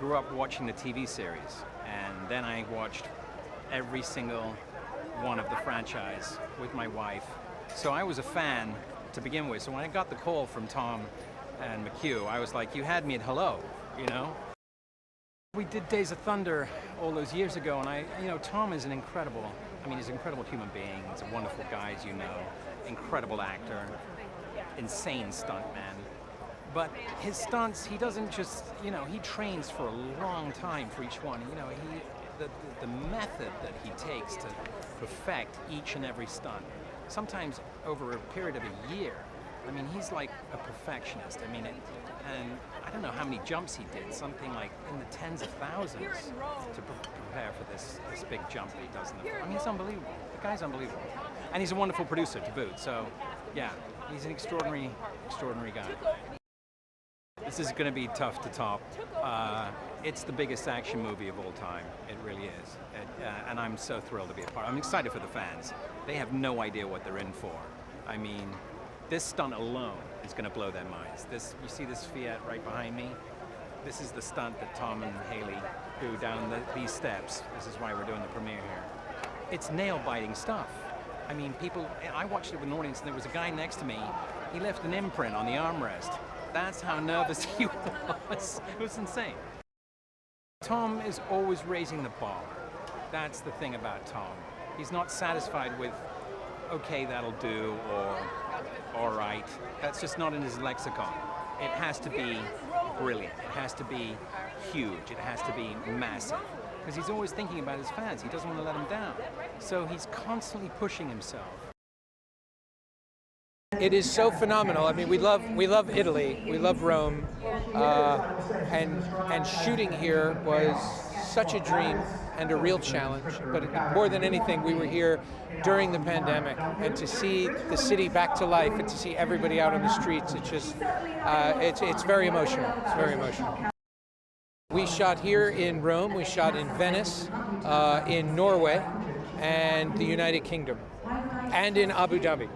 grew up watching the TV series, and then I watched every single one of the franchise with my wife. So I was a fan to begin with. So when I got the call from Tom and McHugh, I was like, you had me at hello, you know? We did Days of Thunder all those years ago, and Tom is he's an incredible human being. He's a wonderful guy, as you know, incredible actor, insane stuntman. But his stunts, he doesn't just, he trains for a long time for each one. The method that he takes to perfect each and every stunt, sometimes over a period of a year. I mean, he's like a perfectionist. And I don't know how many jumps he did, something like in the tens of thousands to prepare for this big jump that he does in the film. He's unbelievable. The guy's unbelievable. And he's a wonderful producer to boot. So, yeah, he's an extraordinary guy. This is going to be tough to top. It's the biggest action movie of all time. It really is. And I'm so thrilled to be a part. I'm excited for the fans. They have no idea what they're in for. I mean, this stunt alone is going to blow their minds. You see this Fiat right behind me? This is the stunt that Tom and Haley do down these steps. This is why we're doing the premiere here. It's nail-biting stuff. I mean, I watched it with an audience, and there was a guy next to me. He left an imprint on the armrest. That's how nervous he was. It was insane. Tom is always raising the bar. That's the thing about Tom. He's not satisfied with, okay, that'll do, or all right. That's just not in his lexicon. It has to be brilliant. It has to be huge. It has to be massive. Because he's always thinking about his fans. He doesn't want to let them down. So he's constantly pushing himself. It is so phenomenal. I mean, we love Italy, we love Rome, and shooting here was such a dream and a real challenge. But more than anything, we were here during the pandemic, and to see the city back to life and to see everybody out on the streets, it's very emotional. It's very emotional. We shot here in Rome, we shot in Venice, in Norway, and the United Kingdom, and in Abu Dhabi.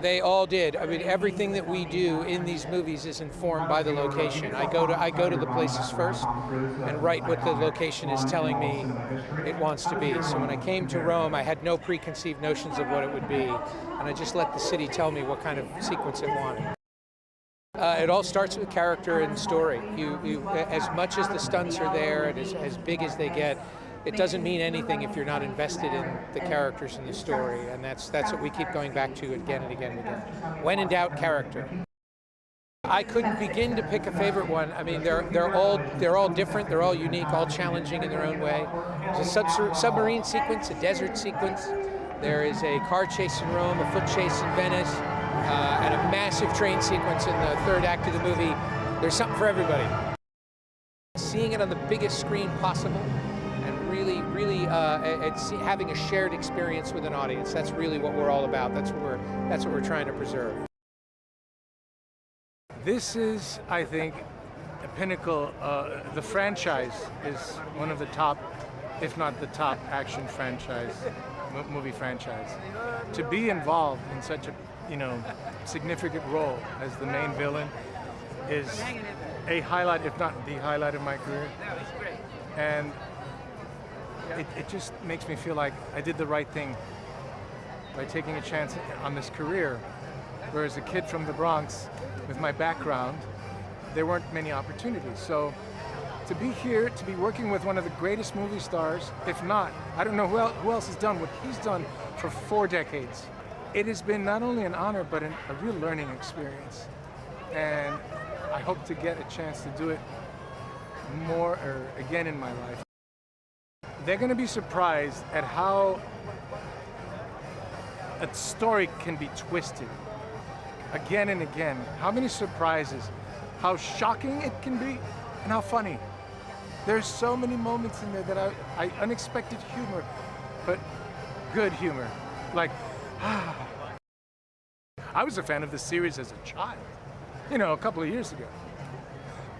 They all did. I mean, everything that we do in these movies is informed by the location. I go to the places first and write what the location is telling me it wants to be. So when I came to Rome, I had no preconceived notions of what it would be, and I just let the city tell me what kind of sequence it wanted. It all starts with character and story. You as much as the stunts are there and as big as they get, it doesn't mean anything if you're not invested in the characters and the story, and that's what we keep going back to again and again and again. When in doubt, character. I couldn't begin to pick a favorite one. I mean, they're all different, they're all unique, all challenging in their own way. There's a submarine sequence, a desert sequence. There is a car chase in Rome, a foot chase in Venice, and a massive train sequence in the third act of the movie. There's something for everybody. Seeing it on the biggest screen possible, really it's having a shared experience with an audience. That's really what we're all about. That's what we're trying to preserve. This is, I think, a pinnacle. The franchise is one of the top, if not the top, action franchise, movie franchise. To be involved in such a significant role as the main villain is a highlight, if not the highlight of my career. And it just makes me feel like I did the right thing by taking a chance on this career. Whereas a kid from the Bronx, with my background, there weren't many opportunities. So to be here, to be working with one of the greatest movie stars, if not, I don't know who else has done what he's done for 4 decades. It has been not only an honor, but a real learning experience. And I hope to get a chance to do it more or again in my life. They're going to be surprised at how a story can be twisted again and again. How many surprises, how shocking it can be, and how funny. There's so many moments in there that I unexpected humor, but good humor. Like, I was a fan of the series as a child, a couple of years ago.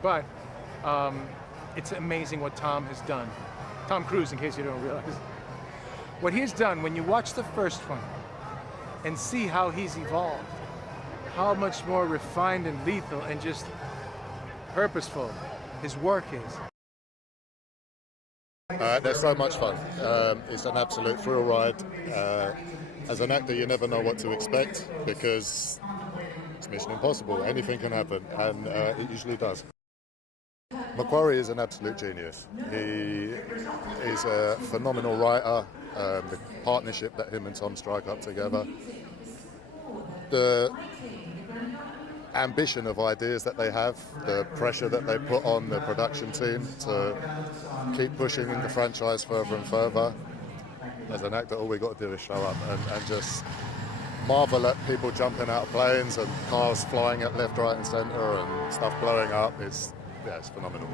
But it's amazing what Tom has done. Tom Cruise, in case you don't realize. What he's done, when you watch the first one and see how he's evolved, how much more refined and lethal and just purposeful his work is? They're so much fun. It's an absolute thrill ride. As an actor, you never know what to expect because it's Mission Impossible. Anything can happen, and it usually does. McQuarrie is an absolute genius. He is a phenomenal writer. The partnership that him and Tom strike up together. The ambition of ideas that they have, the pressure that they put on the production team to keep pushing the franchise further and further. As an actor, all we got to do is show up and just marvel at people jumping out of planes and cars flying at left, right and centre and stuff blowing up. It's phenomenal.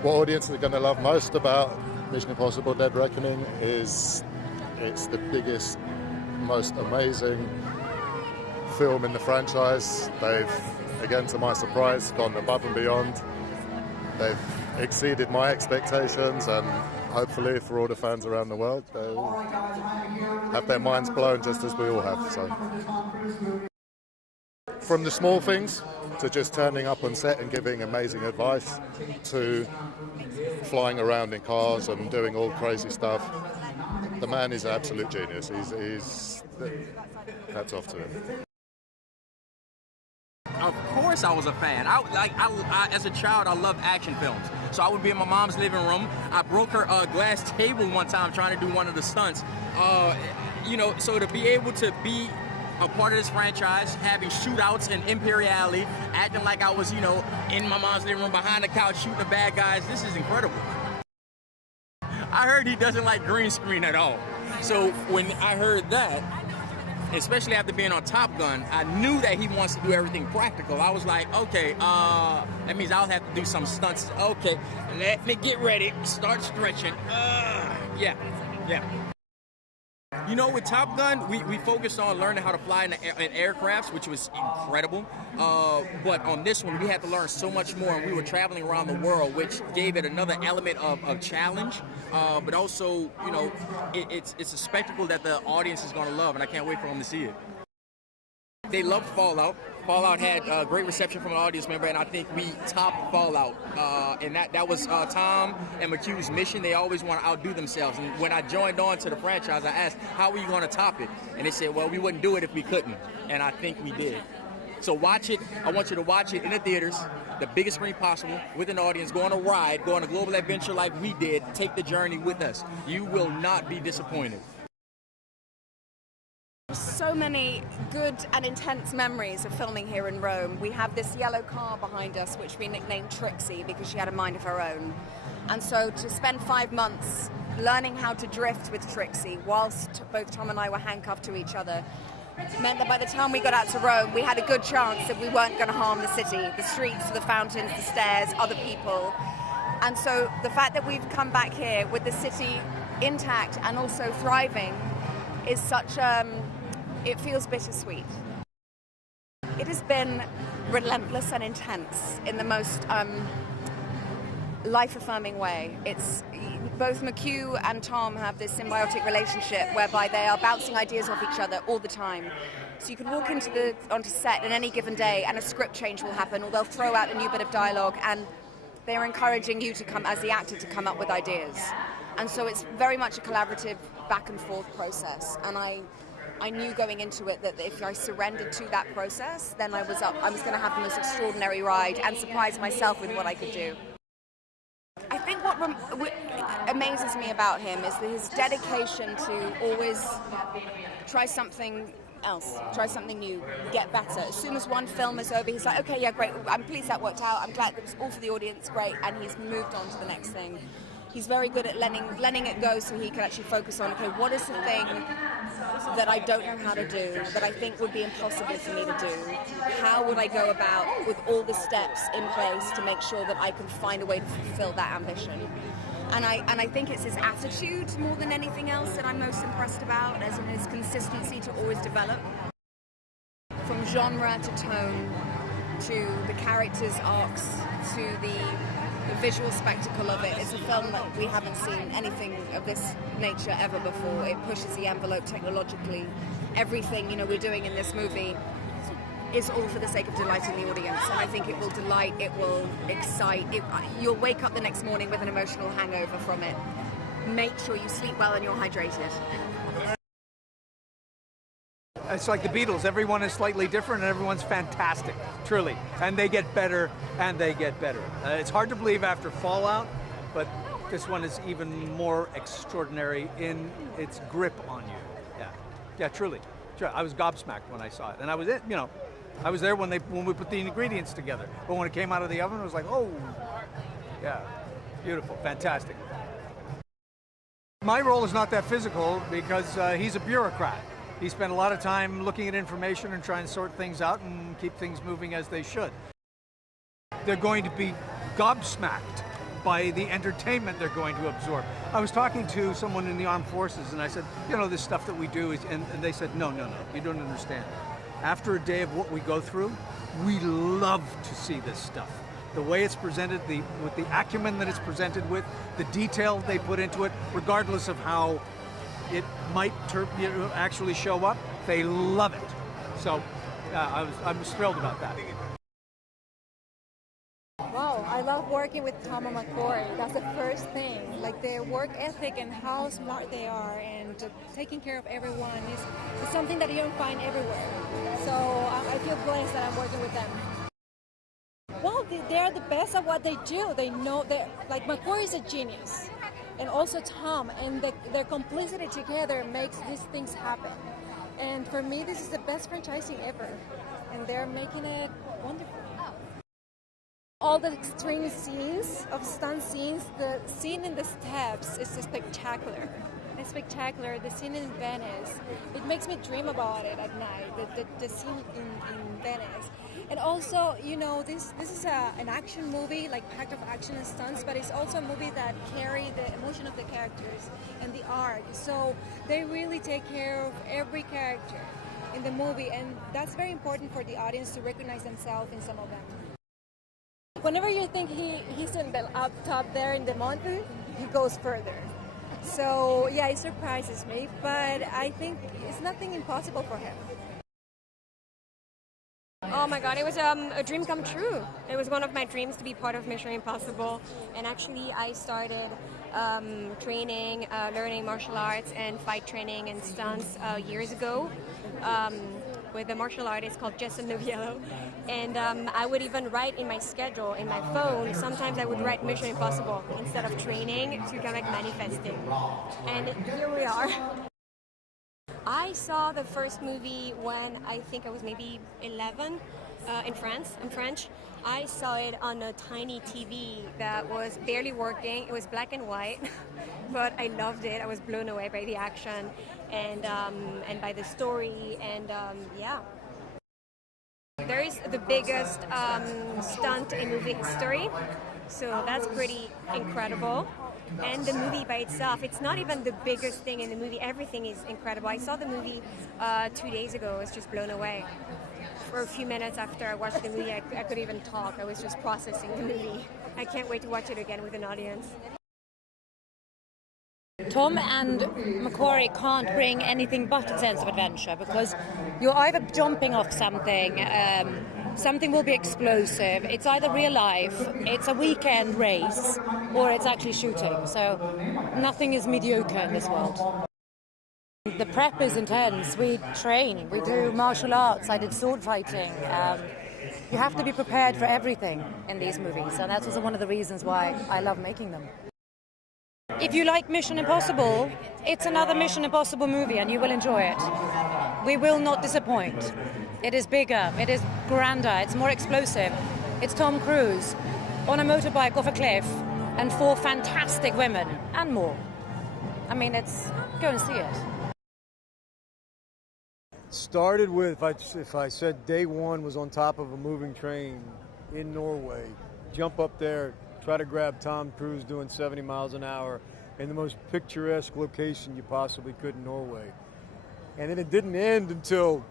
What audiences are going to love most about Mission Impossible Dead Reckoning is it's the biggest, most amazing film in the franchise. They've, again to my surprise, gone above and beyond. They've exceeded my expectations, and hopefully for all the fans around the world, they'll have their minds blown just as we all have. So, from the small things to just turning up on set and giving amazing advice to flying around in cars and doing all crazy stuff, the man is an absolute genius. He's hats off to him. Of course I was a fan. As a child, I loved action films. So I would be in my mom's living room. I broke her glass table one time trying to do one of the stunts. So to be able to be a part of this franchise, having shootouts in Imperial Alley, acting like I was, in my mom's living room behind the couch shooting the bad guys, this is incredible. I heard he doesn't like green screen at all. So when I heard that, especially after being on Top Gun, I knew that he wants to do everything practical. I was like, okay, that means I'll have to do some stunts. Okay, let me get ready, start stretching. Yeah. With Top Gun, we focused on learning how to fly in aircrafts, which was incredible. But on this one, we had to learn so much more, and we were traveling around the world, which gave it another element of challenge. But also, it's a spectacle that the audience is going to love, and I can't wait for them to see it. They loved Fallout. Fallout had a great reception from an audience member, and I think we topped Fallout. And that was Tom and McHugh's mission. They always want to outdo themselves. And when I joined on to the franchise, I asked, how are you going to top it? And they said, well, we wouldn't do it if we couldn't. And I think we did. So watch it. I want you to watch it in the theaters, the biggest screen possible, with an audience, go on a ride, go on a global adventure like we did, take the journey with us. You will not be disappointed. So many good and intense memories of filming here in Rome. We have this yellow car behind us, which we nicknamed Trixie because she had a mind of her own. And so to spend 5 months learning how to drift with Trixie whilst both Tom and I were handcuffed to each other meant that by the time we got out to Rome, we had a good chance that we weren't going to harm the city, the streets, the fountains, the stairs, other people. And so the fact that we've come back here with the city intact and also thriving is such it feels bittersweet. It has been relentless and intense in the most life-affirming way. It's both McHugh and Tom have this symbiotic relationship whereby they are bouncing ideas off each other all the time. So you can walk onto set on any given day and a script change will happen, or they'll throw out a new bit of dialogue, and they're encouraging you to come, as the actor, to come up with ideas. And so it's very much a collaborative back and forth process. And I knew going into it that if I surrendered to that process, then I was going to have the most extraordinary ride and surprise myself with what I could do. I think what amazes me about him is his dedication to always try something else, try something new, get better. As soon as one film is over, he's like, okay, yeah, great, I'm pleased that worked out, I'm glad it was all for the audience, great, and he's moved on to the next thing. He's very good at letting it go so he can actually focus on, okay, what is the thing that I don't know how to do, that I think would be impossible for me to do? How would I go about with all the steps in place to make sure that I can find a way to fulfill that ambition? And I think it's his attitude more than anything else that I'm most impressed about, as in his consistency to always develop. From genre to tone, to the characters' arcs, to the visual spectacle of it. It's a film that we haven't seen anything of this nature ever before. It pushes the envelope technologically. Everything we're doing in this movie is all for the sake of delighting the audience. And I think it will delight, it will excite. You'll wake up the next morning with an emotional hangover from it. Make sure you sleep well and you're hydrated. It's like the Beatles. Everyone is slightly different and everyone's fantastic, truly. And they get better and they get better. It's hard to believe after Fallout, but this one is even more extraordinary in its grip on you. Yeah, truly. Sure, I was gobsmacked when I saw it. And I was I was there when we put the ingredients together. But when it came out of the oven, it was like, oh, yeah, beautiful, fantastic. My role is not that physical because he's a bureaucrat. He spent a lot of time looking at information and trying to sort things out and keep things moving as they should. They're going to be gobsmacked by the entertainment they're going to absorb. I was talking to someone in the armed forces and I said, this stuff that we do is, and they said, no, you don't understand. After a day of what we go through, we love to see this stuff. The way it's presented, with the acumen that it's presented with, the detail they put into it, regardless of how it might actually show up, they love it. So I was thrilled about that. Wow, I love working with Tom and McQuarrie. That's the first thing. Like their work ethic and how smart they are and taking care of everyone is something that you don't find everywhere. So I feel blessed that I'm working with them. Well, they are the best at what they do. They know that, like McQuarrie is a genius. And also Tom, and their complicity together makes these things happen. And for me, this is the best franchising ever. And they're making it wonderful. All the extreme scenes of stunt scenes, the scene in the steps is spectacular. It's spectacular. The scene in Venice, it makes me dream about it at night. The scene in Venice. And also, this is an action movie, like packed of action and stunts, but it's also a movie that carries the emotion of the characters and the art. So they really take care of every character in the movie, and that's very important for the audience to recognize themselves in some of them. Whenever you think he's in the up top there in the mountain, he goes further. So yeah, it surprises me, but I think it's nothing impossible for him. Oh my God, it was a dream come true. It was one of my dreams to be part of Mission Impossible. And actually I started training, learning martial arts and fight training and stunts years ago with a martial artist called Jendresen. And I would even write in my schedule, in my phone, sometimes I would write Mission Impossible instead of training to kind of like manifesting. And here we are. I saw the first movie when I think I was maybe 11 in France, in French. I saw it on a tiny TV that was barely working. It was black and white, but I loved it. I was blown away by the action and by the story, and yeah. There is the biggest stunt in movie history, so that's pretty incredible. And the movie by itself, it's not even the biggest thing in the movie. Everything is incredible. I saw the movie 2 days ago. I was just blown away. For a few minutes after I watched the movie, I couldn't even talk. I was just processing the movie. I can't wait to watch it again with an audience. Tom and McQuarrie can't bring anything but a sense of adventure because you're either jumping off something, something will be explosive, it's either real life, it's a weekend race, or it's actually shooting. So nothing is mediocre in this world. The prep is intense. We train, we do martial arts, I did sword fighting. You have to be prepared for everything in these movies, and that's also one of the reasons why I love making them. If you like Mission Impossible, it's another Mission Impossible movie and you will enjoy it. We will not disappoint. It is bigger, it is grander, it's more explosive. It's Tom Cruise on a motorbike off a cliff and 4 fantastic women and more. I mean, go and see it. Started with, if I said day one was on top of a moving train in Norway, jump up there, try to grab Tom Cruise doing 70 miles an hour in the most picturesque location you possibly could in Norway. And then it didn't end until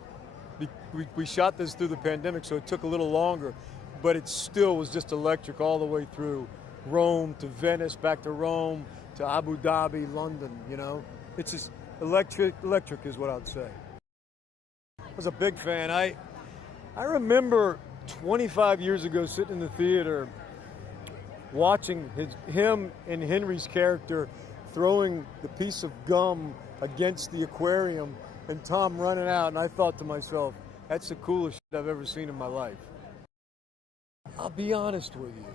we shot this through the pandemic, so it took a little longer, but it still was just electric all the way through Rome to Venice, back to Rome, to Abu Dhabi, London, It's just electric is what I'd say. I was a big fan. I I remember 25 years ago sitting in the theater watching him and Henry's character throwing the piece of gum against the aquarium and Tom running out, and I thought to myself, that's the coolest shit I've ever seen in my life. I'll be honest with you.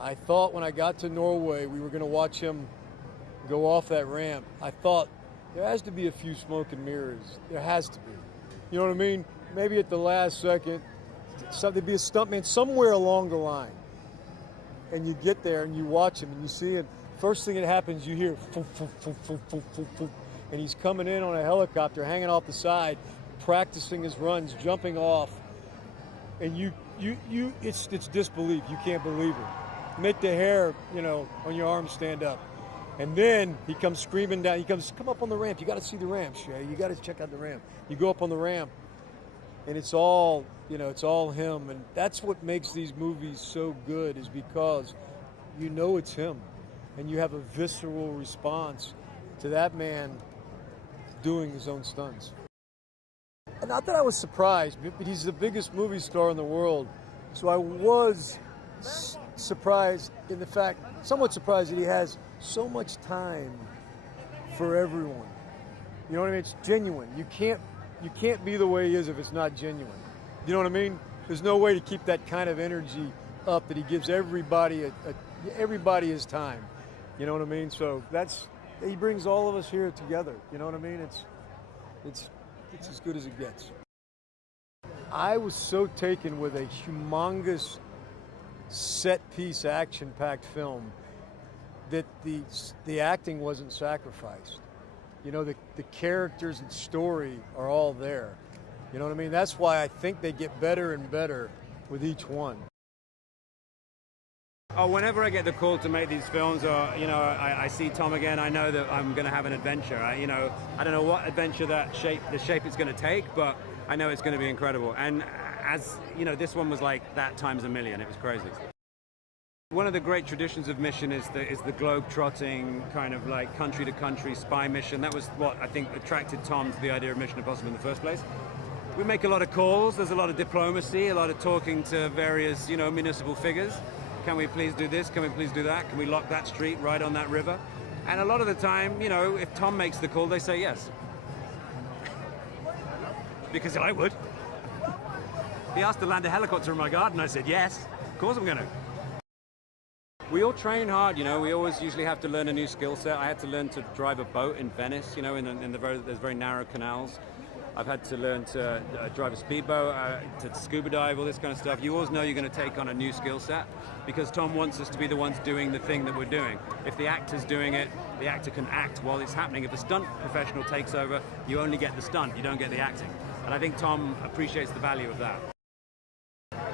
I thought when I got to Norway we were going to watch him go off that ramp. I thought there has to be a few smoke and mirrors. There has to be. You know what I mean? Maybe at the last second, there'd be a stuntman somewhere along the line. And you get there and you watch him and you see it. First thing that happens, you hear, foo, foo, foo, foo, foo, foo, foo, and he's coming in on a helicopter, hanging off the side, practicing his runs, jumping off. And it's disbelief. You can't believe it. Make the hair, on your arm stand up. And then he comes screaming down. He comes, come up on the ramp. You got to see the ramp, Shay. You got to check out the ramp. You go up on the ramp, and it's all, it's all him. And that's what makes these movies so good, is because it's him. And you have a visceral response to that man doing his own stunts. And not that I was surprised, but he's the biggest movie star in the world. So I was surprised in the fact, somewhat surprised that he has so much time for everyone. You know what I mean? It's genuine. You can't be the way he is if it's not genuine. You know what I mean? There's no way to keep that kind of energy up that he gives everybody everybody his time. You know what I mean? So he brings all of us here together. You know what I mean? It's as good as it gets. I was so taken with a humongous set-piece, action-packed film that the acting wasn't sacrificed. The characters and story are all there. You know what I mean? That's why I think they get better and better with each one. Oh, whenever I get the call to make these films, or I see Tom again, I know that I'm going to have an adventure. I don't know what adventure the shape it's going to take, but I know it's going to be incredible. And as this one was like that times a million. It was crazy. One of the great traditions of Mission is the globe-trotting kind of like country-to-country spy mission. That was what I think attracted Tom to the idea of Mission Impossible in the first place. We make a lot of calls. There's a lot of diplomacy, a lot of talking to various municipal figures. Can we please do this? Can we please do that? Can we lock that street right on that river? And a lot of the time, if Tom makes the call, they say yes. Because I would. He asked to land a helicopter in my garden. I said, yes, of course I'm going to. We all train hard, we always usually have to learn a new skill set. I had to learn to drive a boat in Venice, there's very narrow canals. I've had to learn to drive a speedboat, to scuba dive, all this kind of stuff. You always know you're going to take on a new skill set because Tom wants us to be the ones doing the thing that we're doing. If the actor's doing it, the actor can act while it's happening. If a stunt professional takes over, you only get the stunt, you don't get the acting. And I think Tom appreciates the value of that.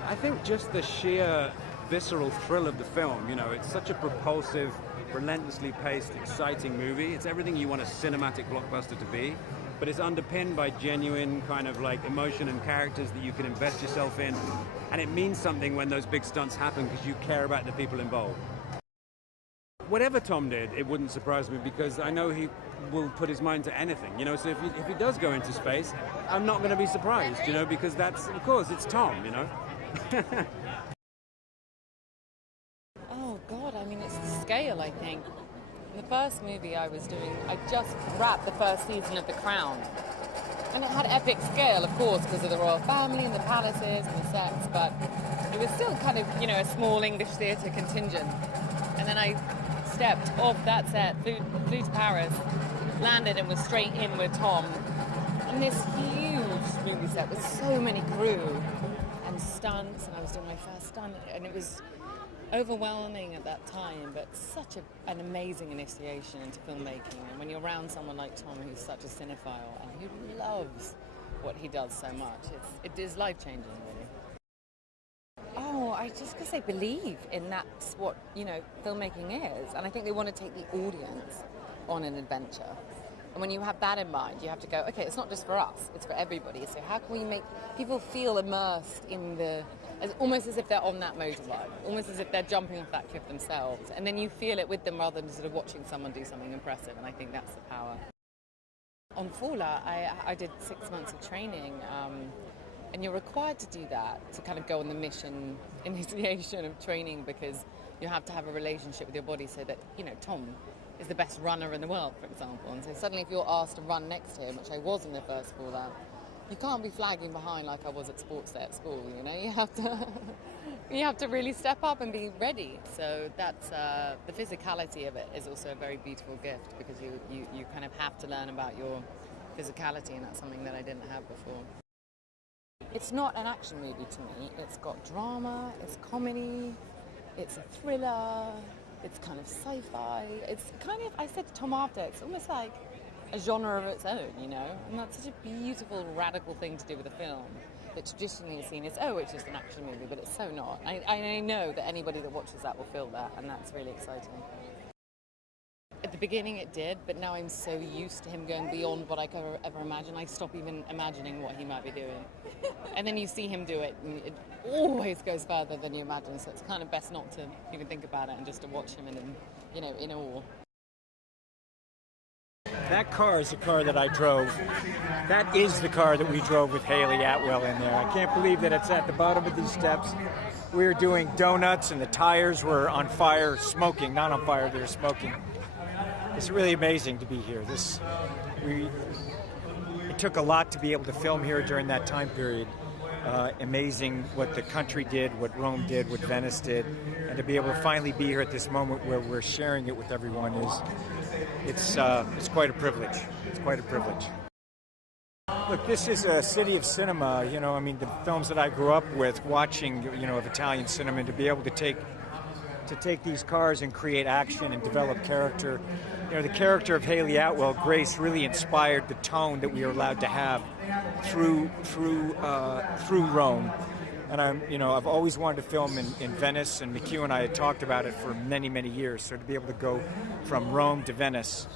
I think just the sheer visceral thrill of the film, it's such a propulsive, relentlessly paced, exciting movie. It's everything you want a cinematic blockbuster to be. But it's underpinned by genuine kind of like emotion and characters that you can invest yourself in. And it means something when those big stunts happen because you care about the people involved. Whatever Tom did, it wouldn't surprise me because I know he will put his mind to anything. So if he does go into space, I'm not going to be surprised, because that's, of course, it's Tom, Oh, God, it's the scale, I think. In the first movie I was doing, I just wrapped the first season of The Crown. And it had epic scale, of course, because of the royal family and the palaces and the sets, but it was still kind of, a small English theatre contingent. And then I stepped off that set, flew to Paris, landed and was straight in with Tom. And this huge movie set with so many crew and stunts, and I was doing my first stunt, and it was overwhelming at that time, but such an amazing initiation into filmmaking. And when you're around someone like Tom, who's such a cinephile and who loves what he does so much, it is life-changing, really. Oh, because they believe in that's what, filmmaking is. And I think they want to take the audience on an adventure. And when you have that in mind, you have to go, okay, it's not just for us, it's for everybody. So how can we make people feel immersed in almost as if they're on that motorbike, almost as if they're jumping off that cliff themselves. And then you feel it with them rather than sort of watching someone do something impressive. And I think that's the power. On Faller, I did 6 months of training And you're required to do that to kind of go on the mission initiation of training, because you have to have a relationship with your body so that, Tom is the best runner in the world, for example. And so suddenly if you're asked to run next to him, which I was in the first 4 lap, you can't be flagging behind like I was at sports day at school, You have to really step up and be ready. So that's the physicality of it is also a very beautiful gift, because you kind of have to learn about your physicality, and that's something that I didn't have before. It's not an action movie to me. It's got drama, it's comedy, it's a thriller, it's kind of sci-fi. It's kind of, I said to Tom after, it's almost like a genre of its own, And that's such a beautiful, radical thing to do with a film that traditionally is seen as, it's just an action movie, but it's so not. I know that anybody that watches that will feel that, and that's really exciting. At the beginning it did, but now I'm so used to him going beyond what I could ever imagine, I stop even imagining what he might be doing. And then you see him do it, and it always goes further than you imagine, so it's kind of best not to even think about it and just to watch him in awe. That car is the car that I drove. That is the car that we drove with Haley Atwell in there. I can't believe that it's at the bottom of these steps. We were doing donuts and the tires were on fire, smoking. Not on fire, they were smoking. It's really amazing to be here. It took a lot to be able to film here during that time period. Amazing what the country did, what Rome did, what Venice did, and to be able to finally be here at this moment where we're sharing it with everyone it's quite a privilege. It's quite a privilege. Look, this is a city of cinema. The films that I grew up with watching, of Italian cinema, and to be able to take these cars and create action and develop character. The character of Haley Atwell, Grace, really inspired the tone that we are allowed to have through Rome. And I've always wanted to film in Venice, and McHugh and I had talked about it for many, many years. So to be able to go from Rome to Venice,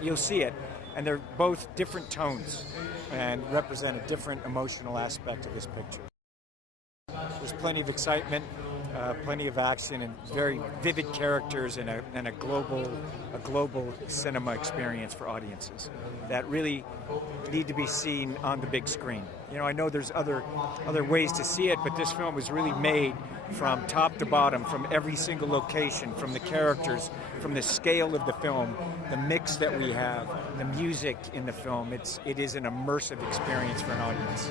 you'll see it. And they're both different tones and represent a different emotional aspect of this picture. There's plenty of excitement, plenty of action, and very vivid characters, and a global cinema experience for audiences that really need to be seen on the big screen. I know there's other ways to see it, but this film was really made from top to bottom, from every single location, from the characters, from the scale of the film, the mix that we have, the music in the film. It is an immersive experience for an audience.